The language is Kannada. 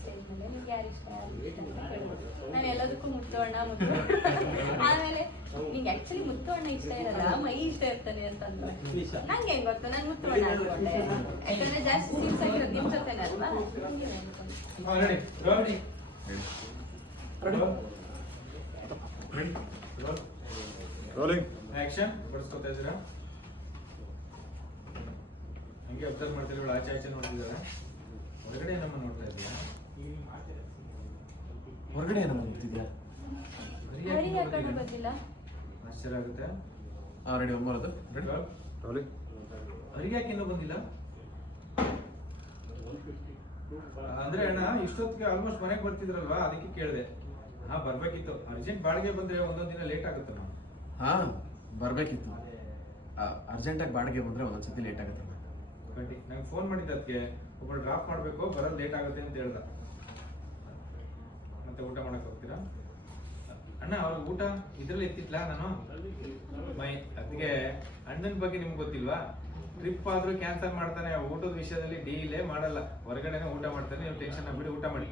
ಸ್ಟೇಜ್ ಮೇಲೆ ನಿಮ್ಗೆ ಯಾರು ಇಷ್ಟ ನಾನು ಎಲ್ಲದಕ್ಕೂ ಮುತ್ತು ಅಣ್ಣ ಮುತ್ತು ಆಮೇಲೆ ನಿಂಗೆ ಆಕ್ಚುಲಿ ಮುತ್ತು ಅಣ್ಣ ಇಷ್ಟ ಇರಲ್ಲ ಮೈ ಇಷ್ಟ ಇರ್ತಾನೆ ಅಂತಂದ್ರೆ ನಂಗೆ ಹೆಂಗ್ ಗೊತ್ತು ನಾನು ಮುತ್ತು ಅಣ್ಣ ಅನ್ಕೊಂಡೆ ಯಾಕಂದ್ರೆ ಜಾಸ್ತಿ ಸೀನ್ಸ್ ಆಗಿರೋದು ನಿಮ್ ಜೊತೆನೆ ಅಲ್ವಾ ರೋಲಿಂಗ್ ಆಕ್ಷನ್ ಬಡಿಸ್ಕೊತಾ ಇದ್ದೀರಾ ಹಂಗೆ ಅಬ್ಸರ್ವ್ ಮಾಡ್ತೀರಿ ಇವಳು ಆಚೆ ಆಚೆ ನೋಡ್ತಿದ್ದಾರೆ ಹೊರಗಡೆ ನಮ್ಮ ನೋಡ್ತಾ ಇದ್ದೀರಾ ಹೊರಗಡೆ ಏನೋ ನೋಡ್ತಿದ್ಯಾ ಹರಿ ಯಾಕಂದ್ರೆ ಬಂದಿಲ್ಲ ಆಶ್ಚರ್ಯ ಆಗುತ್ತೆ ರೆಡಿ ಒಂಬರೋದು ರೋಲಿಂಗ್ ಹರಿಗೆ ಯಾಕೆ ಇನ್ನೂ ಬಂದಿಲ್ಲ ಅಂದ್ರೆ ಅಣ್ಣ ಇಷ್ಟೊತ್ತಿಗೆ ಆಲ್ಮೋಸ್ಟ್ ಮನೆಗೆ ಬರ್ತಿದ್ರಲ್ವಾ ಅದಕ್ಕೆ ಕೇಳಿದೆ ಹಾ ಬರ್ಬೇಕಿತ್ತು ಅರ್ಜೆಂಟ್ ಬಾಡಿಗೆ ಬಂದ್ರೆ ಒಂದೊಂದ್ ದಿನ ಲೇಟ್ ಆಗುತ್ತಮ್ಮ ಹಾ ಬರ್ಬೇಕಿತ್ತು ಅರ್ಜೆಂಟಾಗಿ ಬಾಡಿಗೆ ಬಂದ್ರೆ ಒಂದೊಂದ್ಸತಿ ಲೇಟ್ ಆಗುತ್ತೆ ನಂಗೆ ಫೋನ್ ಮಾಡಿದ್ದ ಅದಕ್ಕೆ ಒಬ್ಬಳು ಡ್ರಾಪ್ ಮಾಡ್ಬೇಕು ಬರೋದು ಲೇಟ್ ಆಗುತ್ತೆ ಅಂತ ಹೇಳ್ದ ಮತ್ತೆ ಊಟ ಮಾಡಕ್ ಹೋಗ್ತೀರಾ ಅಣ್ಣ ಅವ್ರಿಗೆ ಊಟ ಇದ್ರಲ್ಲಿ ಎತ್ತಿತ್ಲಾ ನಾನು ಅದಕ್ಕೆ ಅಣ್ಣನ ಬಗ್ಗೆ ನಿಮ್ಗೆ ಗೊತ್ತಿಲ್ವಾ ಟ್ರಿಪ್ ಆದ್ರೂ ಕ್ಯಾನ್ಸಲ್ ಮಾಡ್ತಾನೆ ಊಟದ ವಿಷಯದಲ್ಲಿ ಡೀಲೇ ಮಾಡಲ್ಲ ಹೊರಗಡೆನೆ ಊಟ ಮಾಡ್ತಾನೆ ನೀವು ಟೆನ್ಷನ್ ಬಿಡಿ ಊಟ ಮಾಡಿ